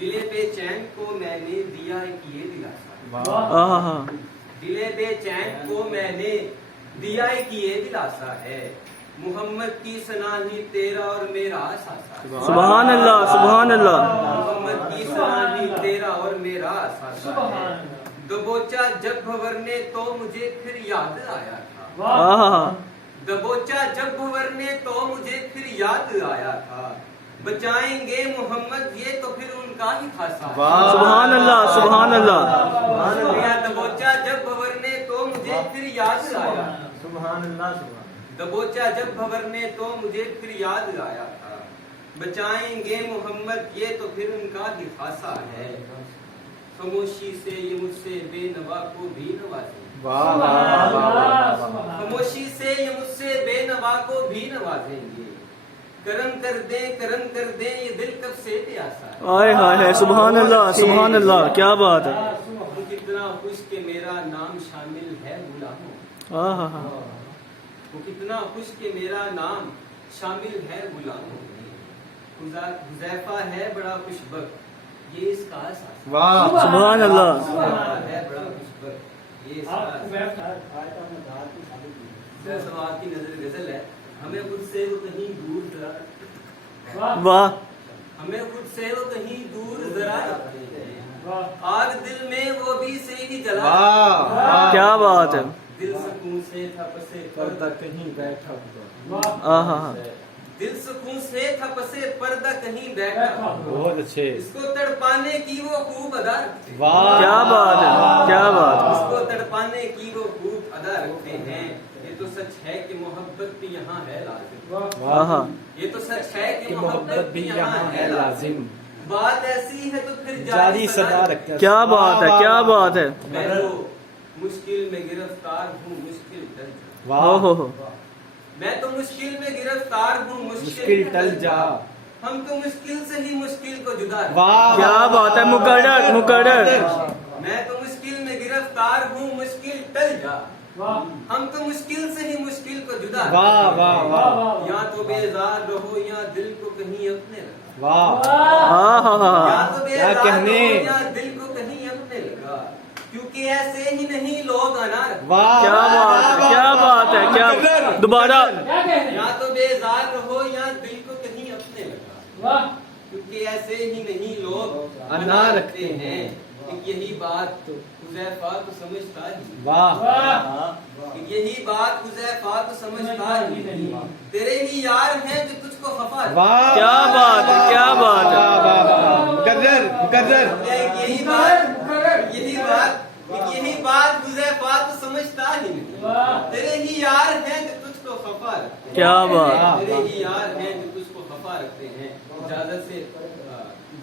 دل بے چین کو میں نے دیا ایک یہ دلاسا، دل بے چین کو میں نے دیا ایک یہ دلاسا ہے، محمد کی ثنا ہی تیرا اور میرا اثاثہ ہے۔ سبحان اللہ، سبحان اللہ۔ محمد کی ثنا ہی تیرا اور میرا اثاثہ ہے، دبوچا جب بھورنے تو مجھے پھر یاد آیا تھا، دبوچا جب بھورنے تو مجھے پھر یاد آیا تھا، بچائیں گے محمد یہ تو پھر ان کا ہی خاصا ہے۔ سبحان اللہ، سبحان اللہ۔ دبوچا جب بھورنے تو مجھے پھر یاد آیا، سبحان اللہ، دبوچا جب بھورنے تو مجھے پھر یاد آیا تھا، بچائیں گے محمد یہ تو پھر ان کا ہی خاصا ہے، خاموشی سے یہ مجھ سے بے نوا کو بھی نوازیں، خاموشی سے یہ مجھ سے بے نوا کو بھی نوازیں گے، کرم کر دیں یہ دل کب سے پیاسا ہے۔ آئے ہائے، سبحان اللہ، سبحان اللہ، کیا بات ہے۔ وہ کتنا خوش کہ میرا نام شامل ہے غلاموں، وہ کتنا خوش کہ میرا نام شامل ہے غلاموں میں، حذیفہ ہے بڑا خوش بخت یہ اس کا احساس ہے۔ سبحان اللہ۔ حذیفہ ہے بڑا خوش بخت یہ اس کا سوال کی نظر غزل ہے، ہمیں خود سے وہ کہیں دور ذرا، واہ، ہمیں خود سے وہ کہیں دور ذرا رکھتے ہیں، آگ دل میں وہ بھی سے ہی جلا، کیا بات ہے۔ دل سکون سے تھا پسے پردہ کہیں بیٹھا ہوا، دل سکون سے تھا پسے پردہ کہیں بیٹھا ہوا، بہت اچھے، اس کو تڑپانے کی وہ خوب ادا رکھتے ہیں، کیا بات ہے، کیا بات ہے۔ اس کو تڑپانے کی وہ خوب ادا رکھتے ہیں، یہ تو سچ ہے کہ محبت بھی یہاں ہے لازم، یہ تو سچ ہے کہ محبت بھی یہاں ہے لازم، بات ایسی ہے تو پھر جاری صدا رکھتے ہیں۔ کیا بات ہے، کیا بات ہے۔ میں تو مشکل میں گرفتار ہوں مشکل ٹل جا، میں تو مشکل میں گرفتار ہوں مشکل ٹل جا، ہم تو مشکل سے ہی مشکل کو جدا رکھتے ہیں۔ کیا بات ہے، مقرر، مقرر۔ میں تو مشکل میں گرفتار ہوں مشکل ٹل جا، ہم تو مشکل سے ہی مشکل کو جدا رکھتے ہیں، یا تو بیزار رہو یا دل کو کہیں اپنے لگا، یا تو بیزار رہو یا دل کو کہیں اپنے لگا، کیونکہ ایسے ہی نہیں لوگ انار، کیا بات ہے، کیا بات ہے، کیا دوبارہ۔ یا تو بیزار رہو یا دل کو کہیں اپنے لگا، کیونکہ ایسے ہی نہیں لوگ انا رکھتے ہیں، ایک یہی بات حذیفہ تو سمجھتا ہی، یہی بات حذیفہ تو سمجھتا ہی نہیں، تیرے ہی یار ہیں جو تجھ کو خفا، کیا بات ہے، کیا بات ہے۔ یہی بات حذیفہ تو سمجھتا ہی نہیں، تیرے ہی یار ہیں جو تجھ کو خفا رکھتے ہیں، کیا بات، تیرے ہی یار ہیں جو تجھ کو خفا رکھتے ہیں، اجازت سے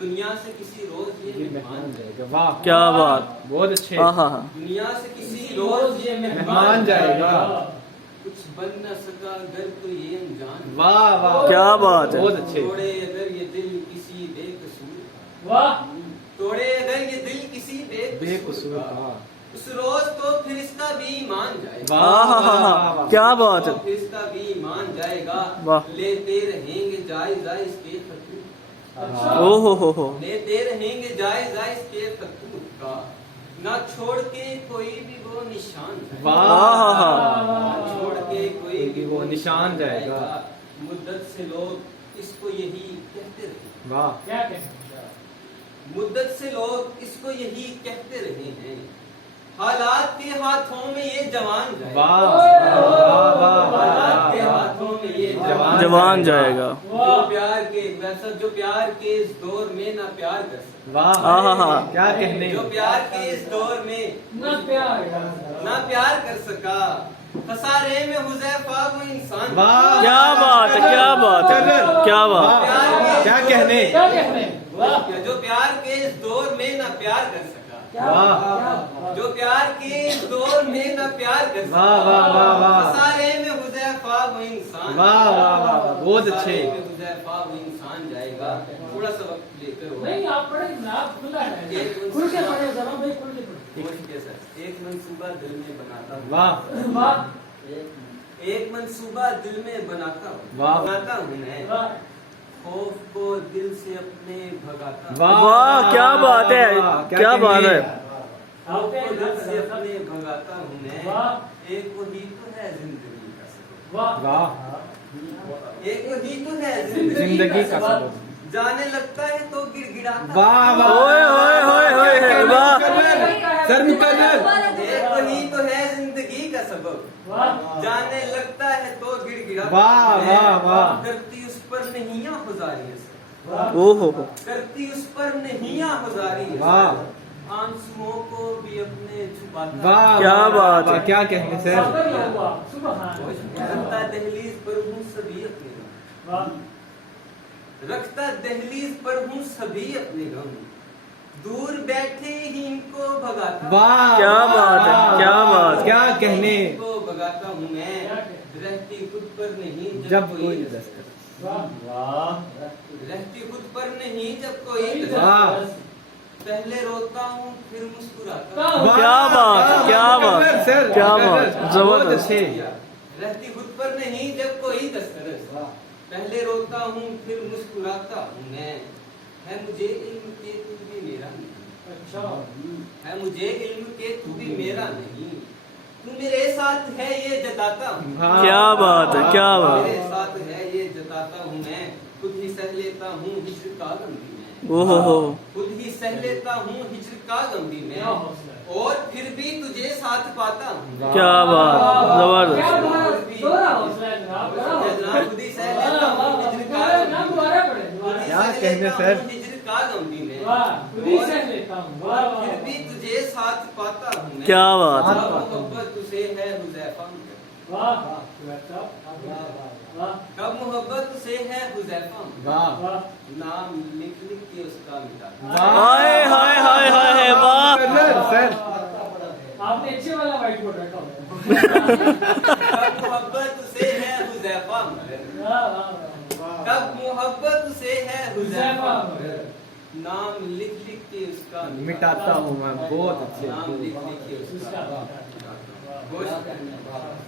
دنیا سے کسی روز یہ مہمان جائے گا، کیا بات، بہت اچھے، دنیا سے کسی روز یہ مہمان جائے گا، کچھ بن نہ سکا گر تو یہ انجان، کیا بات ہے۔ بہت اچھے، توڑے اگر یہ دل کسی بے قصور، توڑے اگر یہ دل کسی بے قصور کا، اس روز تو پھر اس کا بھی ایمان جائے گا، کیا بات ہے۔ پھر اس کا بھی ایمان جائے گا، لیتے رہیں گے جائزہ اس کے خطوط، لیتے رہیں گے جائزہ اس کے خطوط کا، نہ چھوڑ کے کوئی بھی وہ نشان جائے گا، نہ چھوڑ کے کوئی بھی وہ نشان جائے گا، مدت سے لوگ اس کو یہی کہتے رہے، مدت سے لوگ اس کو یہی کہتے رہے ہیں، حالات کے ہاتھوں میں یہ جوان جائے گا، حالات کے ہاتھوں میں یہ جوان جائے گا، جو پیار کے ویسا جو پیار کے اس دور میں نہ پیار کر سکا، کیا کہنے، جو پیار کے اس دور میں نہ پیار کر سکا، خسارے میں حذیفہ وہ انسان، کیا بات ہے، کیا بات ہے، کیا بات، کیا کہنے، جو پیار کے اس دور میں نہ پیار کر سکا، جو پیار کے اس دور میں نہ پیار کر سکا، خسارے میں حذیفہ وہ انسان، بہت اچھے، حذیفہ وہ انسان جائے گا۔ تھوڑا سا وقت لیتے ہو، ایک منصوبہ دل میں بناتا ہوں، ایک منصوبہ دل میں بناتا ہوں میں، خوف کو دل سے اپنے بھگاتا ہوں واہ کیا بات ہے کیا بات ہے خوف کو دل سے اپنے بھگاتا ہوں میں ایک وہی تو ہے زندگی کا سبب واہ ایک وہی تو ہے زندگی کا سبب جانے لگتا ہے تو گڑ گڑاتا واہ واہ اوئے ہوئے ہوئے ہوئے واہ سر مقرر ایک وہی تو ہے زندگی کا سبب جانے لگتا ہے تو گڑ گڑاتا واہ واہ واہ کرتی اس پر نہیاں گزاری ہے او ہو کرتی اس پر نہیاں گزاری ہے واہ آنسوؤں کو بھی اپنے چھپاتا واہ کیا بات ہے کیا کہنے سر رکھتا دہلیز پر ہوں سبھی اپنے غم رکھتا دہلیز پر ہوں سبھی اپنے غم دور بیٹھے ہی ان کو بھگاتا واہ کیا بات ہے کیا بات کیا کہنے ان کو بھگاتا ہوں میں رہتی خود پر نہیں جب کوئی دستر رہتی خود پر نہیں جب کوئی واہ پہلے روتا ہوں پھر مسکراتا کیا بات ہے کیا بات سر کیا بات زبردست اچھے رہتی خود پر نہیں جب کوئی دسترس پہلے روتا ہوں پھر مسکراتا ہوں میں ہے مجھے علم کہ تو بھی میرا نہیں ہے مجھے علم کہ تو بھی میرا نہیں تو میرے ساتھ ہے یہ جتاتا ہوں کیا بات ہے کیا بات میرے ساتھ ہے یہ جتاتا ہوں میں خود ہی سہ لیتا ہوں ہجر کا غم بھی میں او ہو خود ہی سہ لیتا ہوں ہجر کا غم بھی میں اور پھر بھی تجھے ساتھ پاتا ہوں کیا بات زبردست خود ہی سہ لیتا ہوں ہجر کا غم بھی میں کیا کہنے سر ہجر کا غم بھی میں پھر بھی تجھے ساتھ پاتا ہوں میں کیا بات ہے کب محبت تجھے ہے حذیفہ مگر کب محبت سے ہے حذیفہ واہ نام لکھ لکھ کے اس کا مٹاتا ہائے ہائے ہائے ہائے واہ سر آپ نے اچھے والا وائٹ بورڈ رکھا ہوا کب محبت سے ہے حذیفہ مگر کب محبت سے ہے حذیفہ مگر نام لکھ لکھ کے اس کا مٹاتا ہوں میں بہت اچھے نام لکھ لکھ کے اس کا مٹاتا ہوں